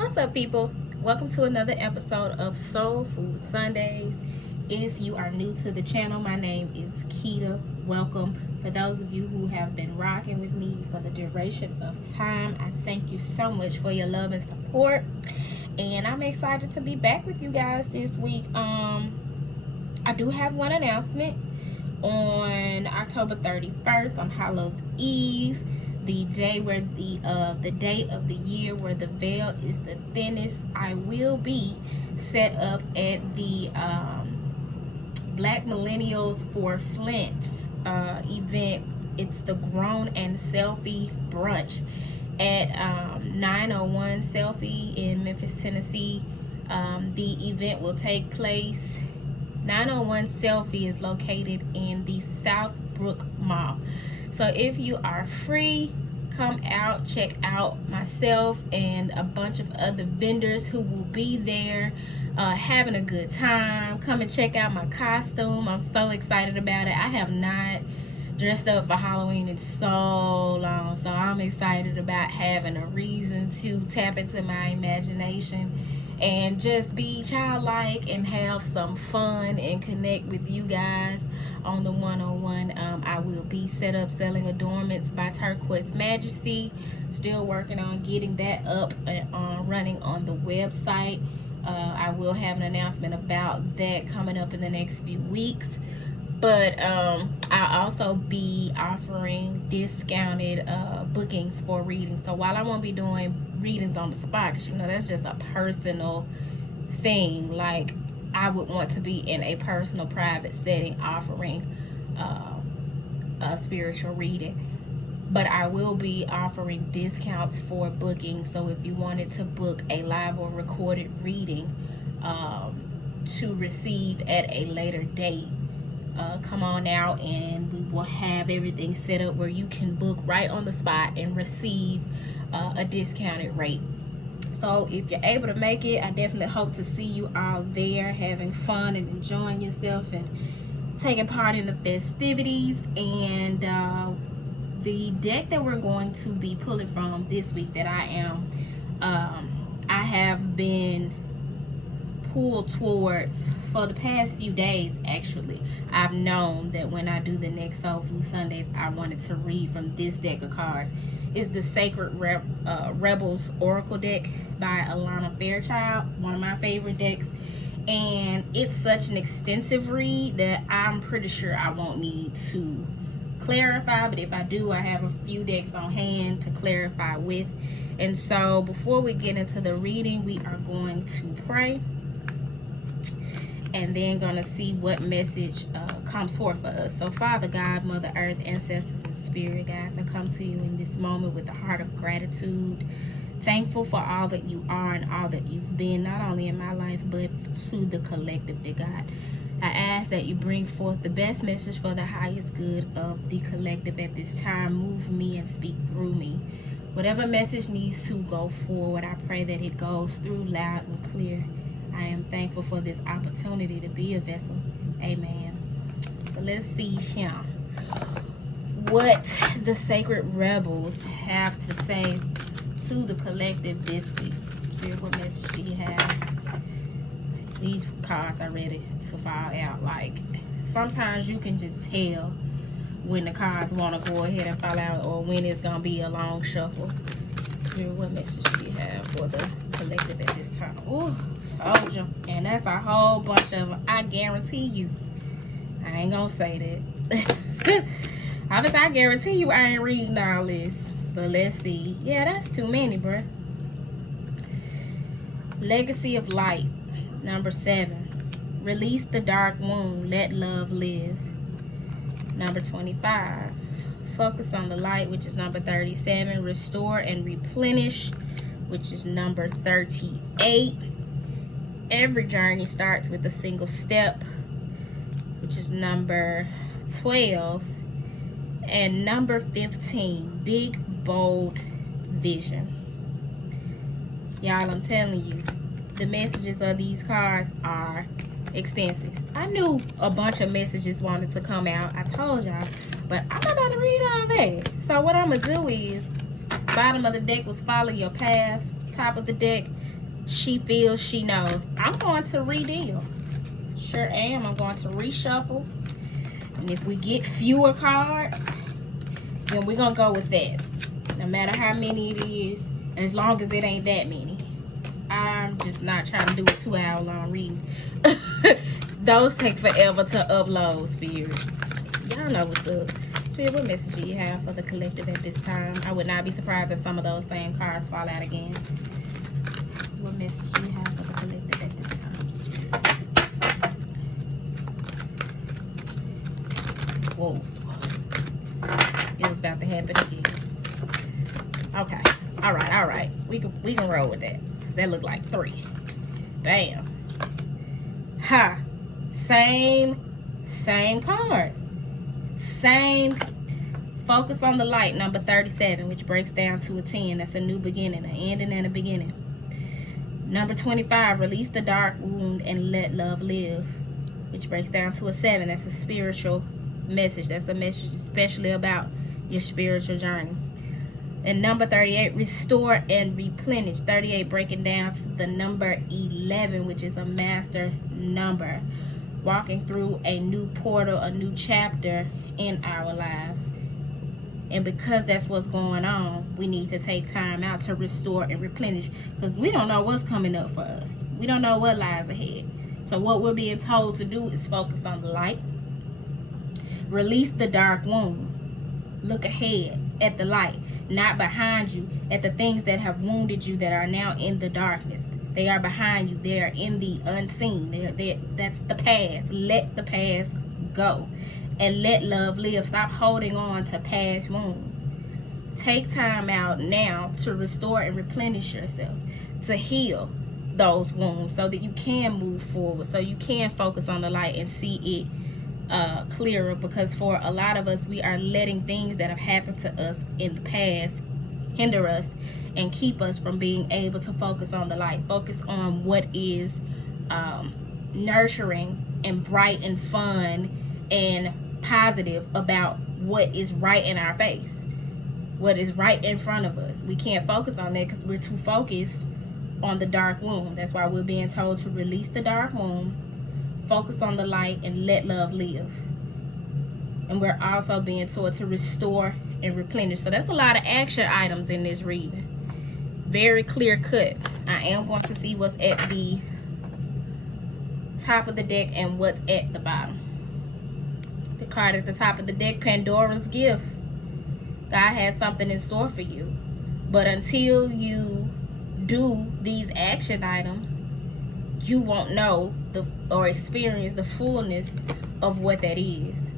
What's up, people? Welcome to another episode of Soul Food Sundays. If you are new to the channel, my name is Keita. Welcome. For those of you who have been rocking with me for the duration of time, I thank you so much for your love and support. And I'm excited to be back with you guys this week. I do have one announcement. On October 31st, on Hallows Eve, the day where the day of the year where the veil is the thinnest, I will be set up at the Black Millennials for Flint's event. It's the Grown and Selfie Brunch at 901 Selfie in Memphis, Tennessee. The event will take place. 901 Selfie is located in the Southbrook Mall. So if you are free, come out, check out myself and a bunch of other vendors who will be there having a good time. Come and check out my costume. I'm so excited about it. I have not dressed up for Halloween in so long, so I'm excited about having a reason to tap into my imagination and just be childlike and have some fun and connect with you guys on the 101. I will be set up selling adornments by Turquoise Majesty. Still working on getting that up and running on the website. I will have an announcement about that coming up in the next few weeks. But I'll also be offering discounted bookings for readings. So while I won't be doing readings on the spot, because that's just a personal thing, like I would want to be in a personal private setting offering a spiritual reading. But I will be offering discounts for booking. So if you wanted to book a live or recorded reading to receive at a later date, come on out and we will have everything set up where you can book right on the spot and receive a discounted rate. So if you're able to make it, I definitely hope to see you all there having fun and enjoying yourself and taking part in the festivities. And the deck that we're going to be pulling from this week that I have been pulled towards for the past few days. Actually, I've known that when I do the next Soul Food Sundays, I wanted to read from this deck of cards. It's the Sacred Rebels Oracle deck by Alana Fairchild, one of my favorite decks, and it's such an extensive read that I'm pretty sure I won't need to clarify, but if I do, I have a few decks on hand to clarify with. And so before we get into the reading, we are going to pray and then gonna see what message comes forth for us. So Father God, Mother Earth, ancestors, and spirit guides, I come to you in this moment with a heart of gratitude, thankful for all that you are and all that you've been, not only in my life but to the collective, dear God. I ask that you bring forth the best message for the highest good of the collective at this time. Move me and speak through me. Whatever message needs to go forward, I pray that it goes through loud and clear. I am thankful for this opportunity to be a vessel. Amen. So let's see, Sean, what the Sacred Rebels have to say to the collective this week. Spirit, what message do you have? These cards are ready to fall out. Like, sometimes you can just tell when the cards want to go ahead and fall out or when it's going to be a long shuffle. Spirit, what message do you have for the collective at this time? Oh, told you. And that's a whole bunch of them. I guarantee you. I ain't going to say that. I guarantee you I ain't reading all this. But let's see. Yeah, that's too many, bruh. Legacy of Light. Number 7, release the dark wound, let love live. Number 25, focus on the light, which is number 37. Restore and replenish, which is number 38. Every journey starts with a single step, which is number 12. And number 15, big, bold vision. Y'all, I'm telling you, the messages of these cards are extensive. I knew a bunch of messages wanted to come out. I told y'all, but I'm not about to read all that. So what I'm gonna do is, bottom of the deck was follow your path. top of the deck, she feels she knows. I'm going to redeal. Sure am. I'm going to reshuffle. And if we get fewer cards, then we're going to go with that. No matter how many it is, as long as it ain't that many. I'm just not trying to do a 2-hour long reading. Those take forever to upload, Spirit. Y'all know what's up. Spirit, what message do you have for the collective at this time? I would not be surprised if some of those same cards fall out again. What message do you have for the collective at this time, Spirit? Whoa. It was about to happen again. Okay. All right. We can roll with that. That looked like 3. Bam. Ha. Same cards. Same. Focus on the light, number 37, which breaks down to a 10. That's a new beginning, an ending and a beginning. Number 25, release the dark wound and let love live, which breaks down to a 7. That's a spiritual message. That's a message especially about your spiritual journey. And number 38, restore and replenish. 38 breaking down to the number 11, which is a master number. Walking through a new portal, a new chapter in our lives. And because that's what's going on, we need to take time out to restore and replenish. Because we don't know what's coming up for us. We don't know what lies ahead. So what we're being told to do is focus on the light. Release the dark wound. Look ahead at the light, not behind you, at the things that have wounded you that are now in the darkness. They are behind you. They are in the unseen. That's the past. Let the past go. And let love live. Stop holding on to past wounds. Take time out now to restore and replenish yourself, to heal those wounds so that you can move forward, so you can focus on the light and see it clearer. Because for a lot of us, we are letting things that have happened to us in the past hinder us and keep us from being able to focus on the light, focus on what is nurturing and bright and fun and positive about what is right in our face, what is right in front of us. We can't focus on that because we're too focused on the dark wound. That's why we're being told to release the dark wound, focus on the light, and let love live. And we're also being told to restore and replenish. So that's a lot of action items in this reading. Very clear cut. I am going to see what's at the top of the deck and what's at the bottom. The card at the top of the deck, Pandora's gift. God has something in store for you. But until you do these action items, you won't know or experience the fullness of what that is.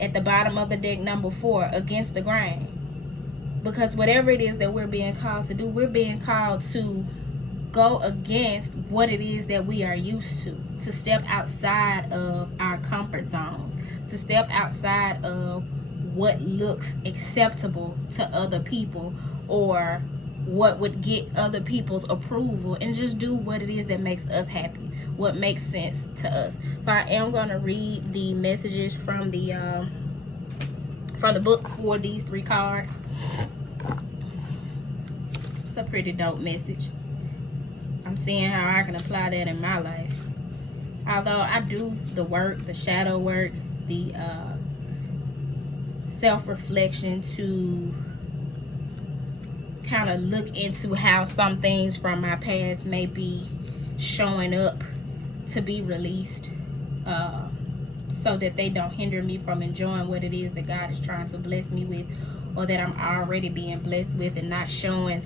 At the bottom of the deck, number 4, against the grain. Because whatever it is that we're being called to do, we're being called to go against what it is that we are used to step outside of our comfort zones, to step outside of what looks acceptable to other people or what would get other people's approval, and just do what it is that makes us happy, what makes sense to us. So I am going to read the messages from the book for these 3 cards. It's a pretty dope message. I'm seeing how I can apply that in my life. Although I do the work, the shadow work, the self-reflection to kind of look into how some things from my past may be showing up to be released, so that they don't hinder me from enjoying what it is that God is trying to bless me with, or that I'm already being blessed with and not showing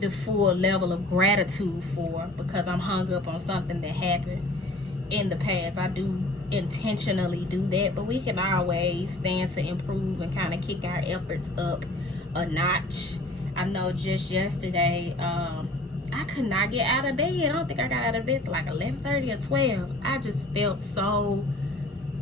the full level of gratitude for, because I'm hung up on something that happened in the past. I do intentionally do that, but we can always stand to improve and kind of kick our efforts up a notch. I know just yesterday, I could not get out of bed. I don't think I got out of bed till like 11:30 or 12. I just felt so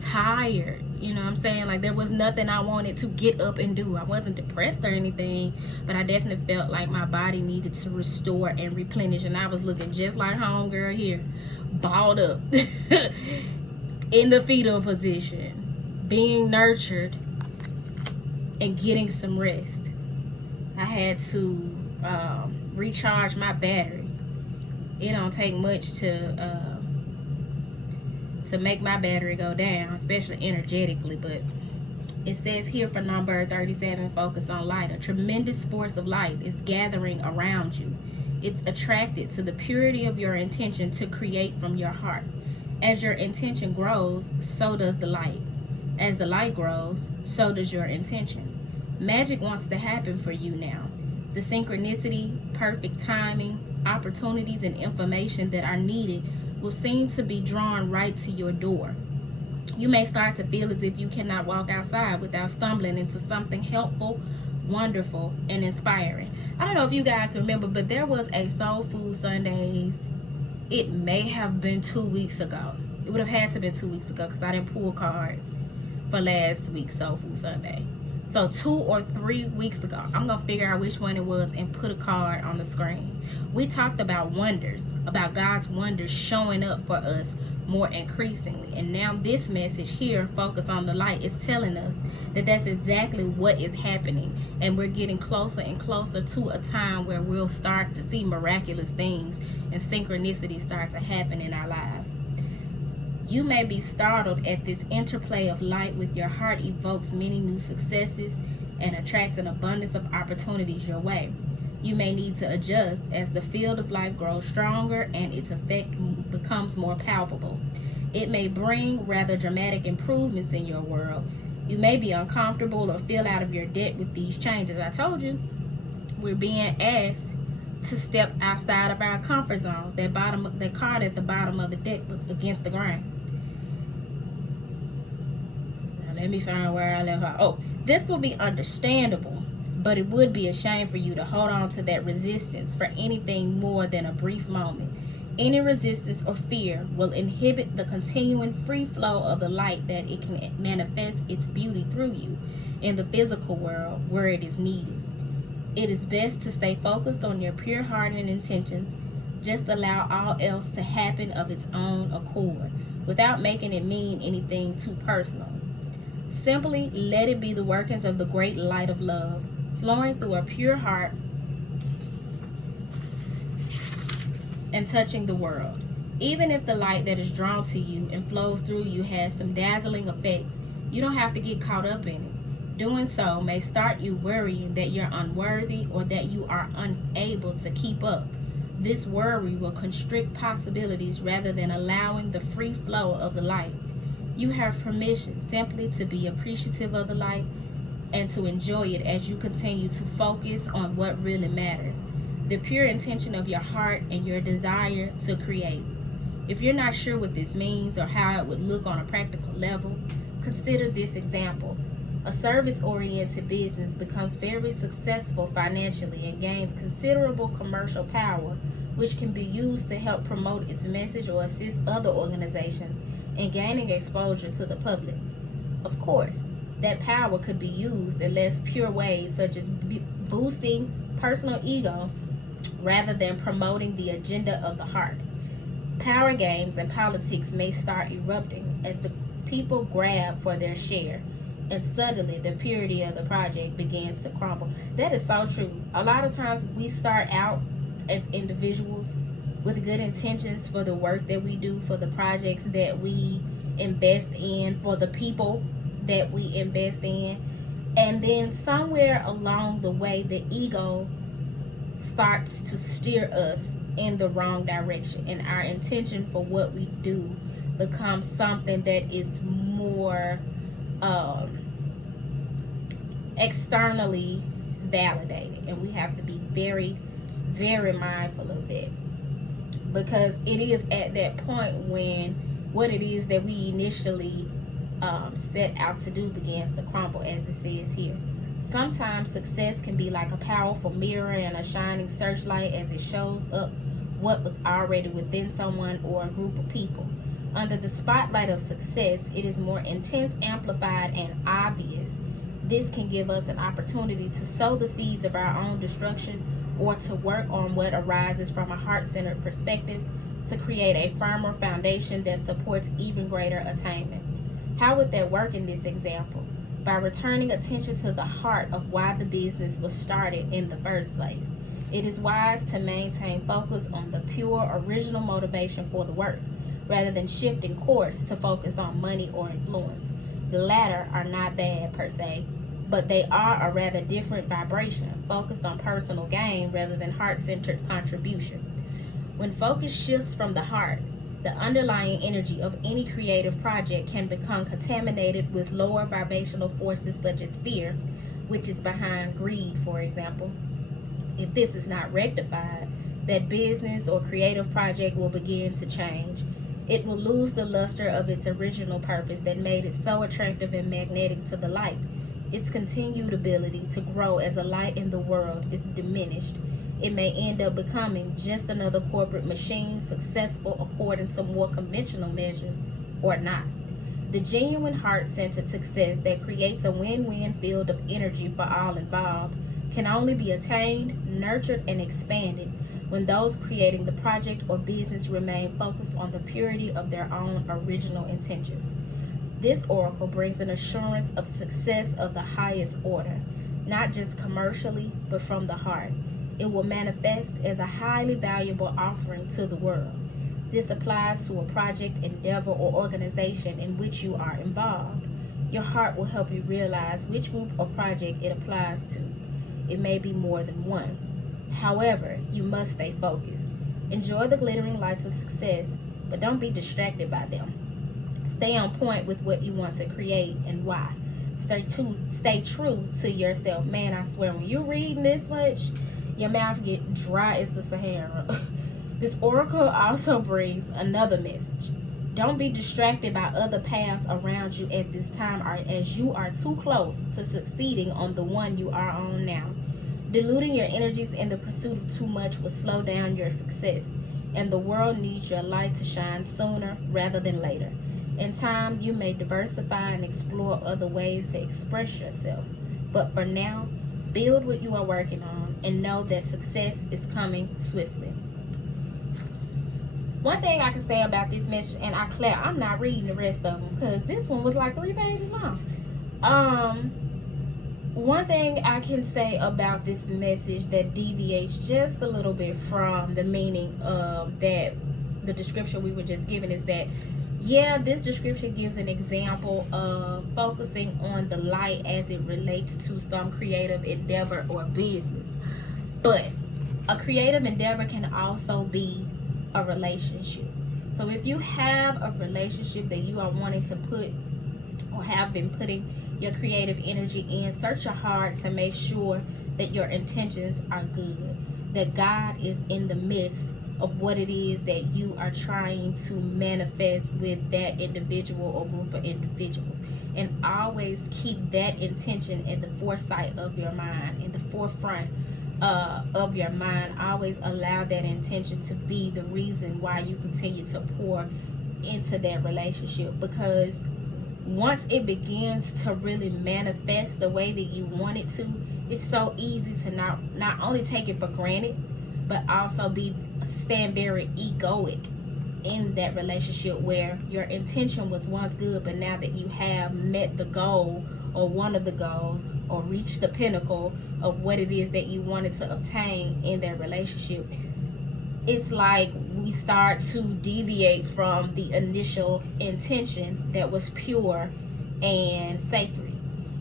tired. You know what I'm saying? Like there was nothing I wanted to get up and do. I wasn't depressed or anything, but I definitely felt like my body needed to restore and replenish. And I was looking just like homegirl here, balled up in the fetal position, being nurtured and getting some rest. I had to recharge my battery. It don't take much to make my battery go down, especially energetically. But it says here for number 37, focus on light. A tremendous force of light is gathering around you. It's attracted to the purity of your intention to create from your heart. As your intention grows, so does the light. As the light grows, so does your intention. Magic wants to happen for you now. The synchronicity, perfect timing, opportunities, and information that are needed will seem to be drawn right to your door. You may start to feel as if you cannot walk outside without stumbling into something helpful, wonderful, and inspiring. I don't know if you guys remember, but there was a Soul Food Sundays. It may have been 2 weeks ago. It would have had to be 2 weeks ago because I didn't pull cards for last week's Soul Food Sunday. So 2 or 3 weeks ago, I'm going to figure out which one it was and put a card on the screen. We talked about wonders, about God's wonders showing up for us more increasingly. And now this message here, focus on the light, is telling us that that's exactly what is happening. And we're getting closer and closer to a time where we'll start to see miraculous things and synchronicity start to happen in our lives. You may be startled at this interplay of light with your heart evokes many new successes and attracts an abundance of opportunities your way. You may need to adjust as the field of life grows stronger and its effect becomes more palpable. It may bring rather dramatic improvements in your world. You may be uncomfortable or feel out of your depth with these changes. I told you, we're being asked to step outside of our comfort zones. That card at the bottom of the deck was against the grain. Now let me find where I left off. Oh, this will be understandable, but it would be a shame for you to hold on to that resistance for anything more than a brief moment. Any resistance or fear will inhibit the continuing free flow of the light that it can manifest its beauty through you in the physical world where it is needed. It is best to stay focused on your pure heart and intentions. Just allow all else to happen of its own accord without making it mean anything too personal. Simply let it be the workings of the great light of love flowing through a pure heart and touching the world. Even if the light that is drawn to you and flows through you has some dazzling effects, you don't have to get caught up in it. Doing so may start you worrying that you're unworthy or that you are unable to keep up. This worry will constrict possibilities rather than allowing the free flow of the light. You have permission simply to be appreciative of the light and to enjoy it as you continue to focus on what really matters, the pure intention of your heart and your desire to create. If you're not sure what this means or how it would look on a practical level, consider this example. A service-oriented business becomes very successful financially and gains considerable commercial power, which can be used to help promote its message or assist other organizations in gaining exposure to the public. Of course, that power could be used in less pure ways, such as boosting personal ego rather than promoting the agenda of the heart. Power games and politics may start erupting as the people grab for their share, and suddenly the purity of the project begins to crumble. That is so true. A lot of times we start out as individuals with good intentions for the work that we do, for the projects that we invest in, for the people that we invest in, and then somewhere along the way the ego starts to steer us in the wrong direction, and our intention for what we do becomes something that is more externally validated, and we have to be very, very mindful of that, because it is at that point when what it is that we initially set out to do begins to crumble, as it says here. Sometimes success can be like a powerful mirror and a shining searchlight as it shows up what was already within someone or a group of people. Under the spotlight of success, it is more intense, amplified, and obvious. This can give us an opportunity to sow the seeds of our own destruction or to work on what arises from a heart-centered perspective to create a firmer foundation that supports even greater attainment. How would that work in this example? By returning attention to the heart of why the business was started in the first place. It is wise to maintain focus on the pure original motivation for the work, rather than shifting course to focus on money or influence. The latter are not bad per se, but they are a rather different vibration, focused on personal gain rather than heart-centered contribution. When focus shifts from the heart, the underlying energy of any creative project can become contaminated with lower vibrational forces such as fear, which is behind greed, for example. If this is not rectified, that business or creative project will begin to change. It will lose the luster of its original purpose that made it so attractive and magnetic to the light. Its continued ability to grow as a light in the world is diminished. It may end up becoming just another corporate machine, successful according to more conventional measures, or not. The genuine heart-centered success that creates a win-win field of energy for all involved can only be attained, nurtured, and expanded when those creating the project or business remain focused on the purity of their own original intentions. This oracle brings an assurance of success of the highest order, not just commercially, but from the heart. It will manifest as a highly valuable offering to the world. This applies to a project, endeavor, or organization in which you are involved. Your heart will help you realize which group or project it applies to. It may be more than one. However, you must stay focused. Enjoy the glittering lights of success, but don't be distracted by them. Stay on point with what you want to create and why. Stay true to yourself. Man, I swear, when you're reading this much, your mouth get dry as the Sahara. This oracle also brings another message. Don't be distracted by other paths around you at this time, or as you are too close to succeeding on the one you are on now. Diluting your energies in the pursuit of too much will slow down your success, and the world needs your light to shine sooner rather than later. In time, you may diversify and explore other ways to express yourself, but for now, build what you are working on and know that success is coming swiftly. One thing I can say about this message, and I'm not reading the rest of them because this one was like 3 pages long. One thing I can say about this message that deviates just a little bit from the meaning of that, the description we were just given, is that, yeah, this description gives an example of focusing on the light as it relates to some creative endeavor or business. But a creative endeavor can also be a relationship. So if you have a relationship that you are wanting to put or have been putting your creative energy in, search hard to make sure that your intentions are good, that God is in the midst of what it is that you are trying to manifest with that individual or group of individuals. And always keep that intention in the foresight of your mind, in the forefront of your mind. Always allow that intention to be the reason why you continue to pour into that relationship, because once it begins to really manifest the way that you want it to, it's so easy to not only take it for granted, but also stand very egoic in that relationship where your intention was once good, but now that you have met the goal or one of the goals or reached the pinnacle of what it is that you wanted to obtain in that relationship, it's like we start to deviate from the initial intention that was pure and sacred.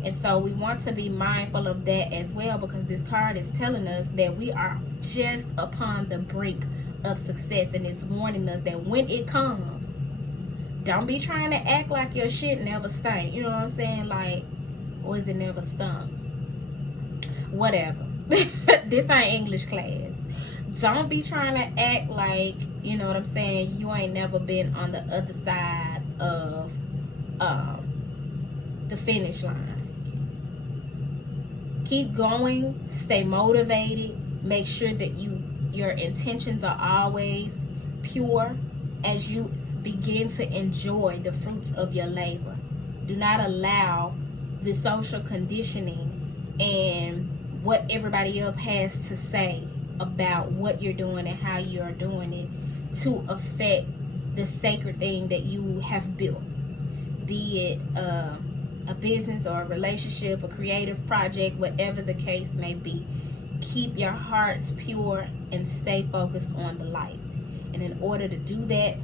And so we want to be mindful of that as well, because this card is telling us that we are just upon the brink of success, and it's warning us that when it comes, don't be trying to act like your shit never stank. You know what I'm saying? Like, or is it never stunk? Whatever. This ain't English class. Don't be trying to act like, you know what I'm saying, you ain't never been on the other side of the finish line. Keep going, stay motivated, make sure that your intentions are always pure as you begin to enjoy the fruits of your labor. Do not allow the social conditioning and what everybody else has to say about what you're doing and how you're doing it to affect the sacred thing that you have built, be it a business or a relationship, a creative project, whatever the case may be. keep your hearts pure and stay focused on the light. And in order to do that,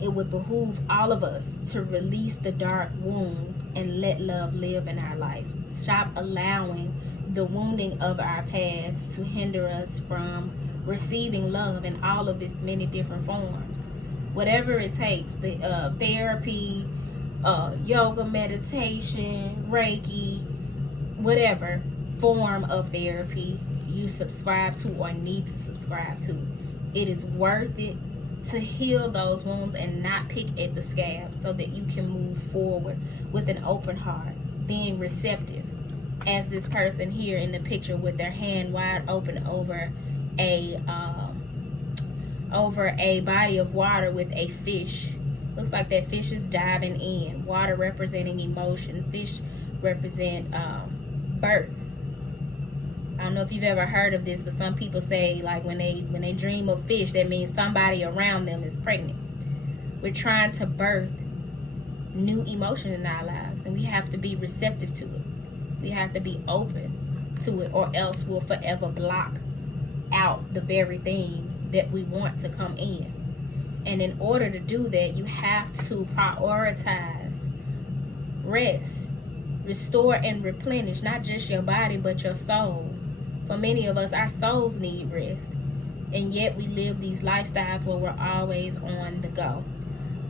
it would behoove all of us to release the dark wounds and let love live in our life. Stop allowing the wounding of our past to hinder us from receiving love in all of its many different forms. Whatever it takes, the therapy, yoga, meditation, Reiki, whatever form of therapy you subscribe to or need to subscribe to, it is worth it to heal those wounds and not pick at the scab, so that you can move forward with an open heart, being receptive, as this person here in the picture with their hand wide open over a body of water with a fish. Looks like that fish is diving in. Water representing emotion, fish represent birth. I don't know if you've ever heard of this, but some people say, like, when they dream of fish, that means somebody around them is pregnant. We're trying to birth new emotion in our lives, and we have to be receptive to it. We have to be open to it, or else we'll forever block out the very thing that we want to come in. And in order to do that, you have to prioritize rest, restore and replenish not just your body but your soul. For many of us, our souls need rest, and yet we live these lifestyles where we're always on the go.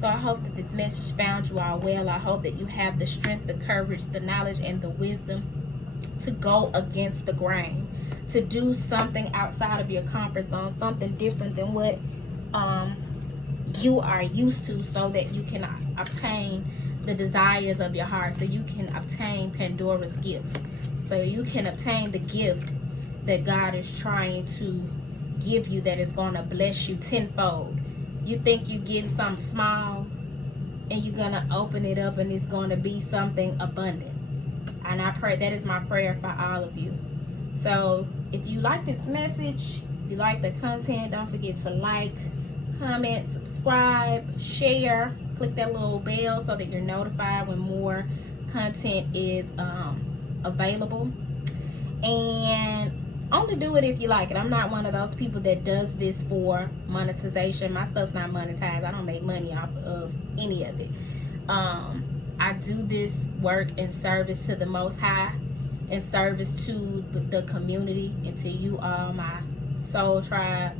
So I hope that this message found you all well. I hope that you have the strength, the courage, the knowledge, and the wisdom to go against the grain, to do something outside of your comfort zone, something different than what you are used to, so that you can obtain the desires of your heart, so you can obtain Pandora's gift, so you can obtain the gift that God is trying to give you, that is going to bless you tenfold. You think you're getting something small, and you're going to open it up and it's going to be something abundant. And I pray, that is my prayer for all of you. So if you like this message, if you like the content, don't forget to like, comment, subscribe, share, click that little bell so that you're notified when more content is available. And only do it if you like it. I'm not one of those people that does this for monetization. My stuff's not monetized. I don't make money off of any of it. I do this work in service to the Most High, in service to the community, and to you all, my soul tribe.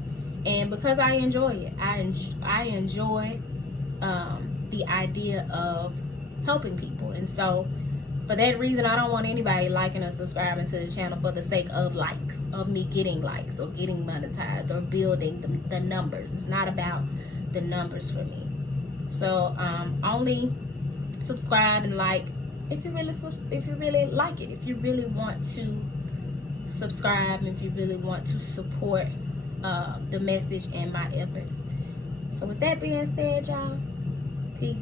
And because I enjoy it, I enjoy the idea of helping people. And so for that reason, I don't want anybody liking or subscribing to the channel for the sake of likes, of me getting likes or getting monetized or building the numbers. It's not about the numbers for me. So only subscribe and like if you really like it, if you really want to subscribe, and if you really want to support the message and my efforts. So with that being said, y'all, peace.